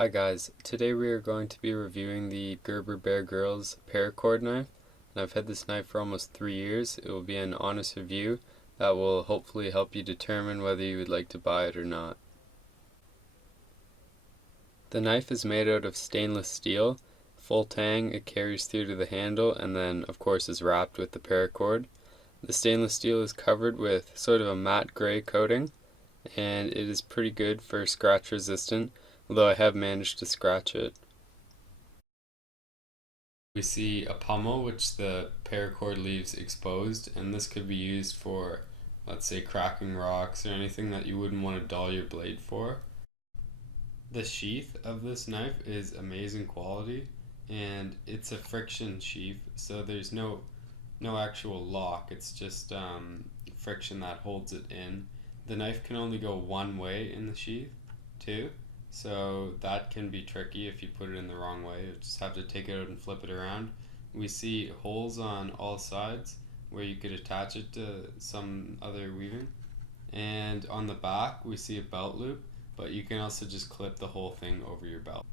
Hi guys, today we are going to be reviewing the Gerber grylls paracord knife, and I've had this knife for almost 3 years. It will be an honest review that will hopefully help you determine whether you would like to buy it or not. The knife is made out of stainless steel, full tang. It carries through to the handle and then of course is wrapped with the paracord. The stainless steel is covered with sort of a matte gray coating, and it is pretty good for scratch resistant, although I have managed to scratch it. We see a pommel which the paracord leaves exposed, and this could be used for, let's say, cracking rocks or anything that you wouldn't want to dull your blade for. The sheath of this knife is amazing quality, and it's a friction sheath, so there's no actual lock. It's just friction that holds it in. The knife can only go one way in the sheath too, so that can be tricky if you put it in the wrong way. You just have to take it out and flip it around. We see holes on all sides where you could attach it to some other weaving, and on the back we see a belt loop, but you can also just clip the whole thing over your belt.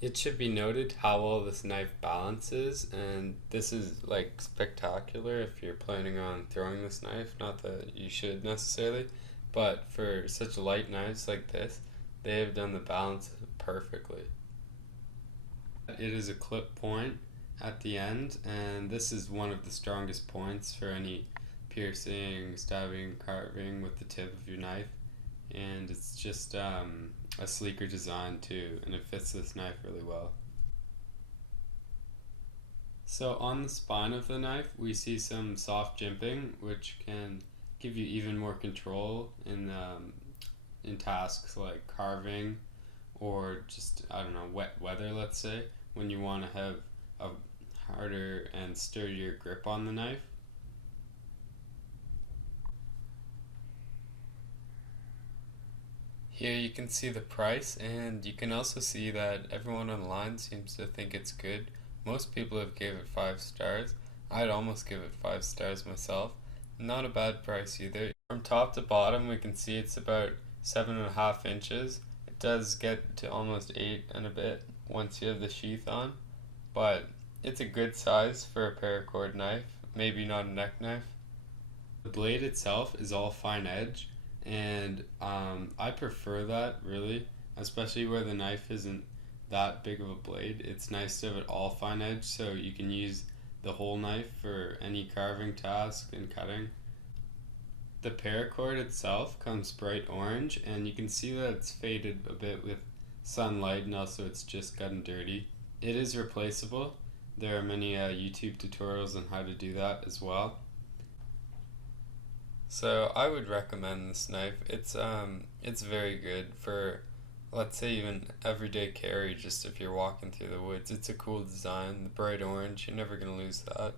It should be noted how well this knife balances, and this is like spectacular if you're planning on throwing this knife. Not that you should necessarily, but for such light knives like this, they have done the balance perfectly. It is a clip point at the end, and this is one of the strongest points for any piercing, stabbing, carving with the tip of your knife, and it's just a sleeker design too, and it fits this knife really well. So on the spine of the knife we see some soft jimping, which can give you even more control in tasks like carving or just, I don't know, wet weather, let's say, when you want to have a harder and sturdier grip on the knife. Here you can see the price, and you can also see that everyone online seems to think it's good. Most people have gave it 5 stars. I'd almost give it 5 stars myself. Not a bad price either. From top to bottom we can see it's about 7.5 inches. It does get to almost 8 and a bit once you have the sheath on, but it's a good size for a paracord knife, maybe not a neck knife. The blade itself is all fine edge, and I prefer that really, especially where the knife isn't that big of a blade. It's nice to have it all fine edge so you can use the whole knife for any carving task and cutting. The paracord itself comes bright orange, and you can see that it's faded a bit with sunlight, and also it's just gotten dirty. It is replaceable. There are many YouTube tutorials on how to do that as well. So I would recommend this knife. It's very good for, let's say, even everyday carry, just if you're walking through the woods. It's a cool design, the bright orange, you're never gonna lose that.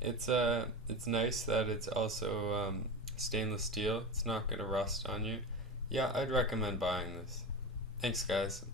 It's nice that it's also stainless steel. It's not gonna rust on you. Yeah, I'd recommend buying this. Thanks guys.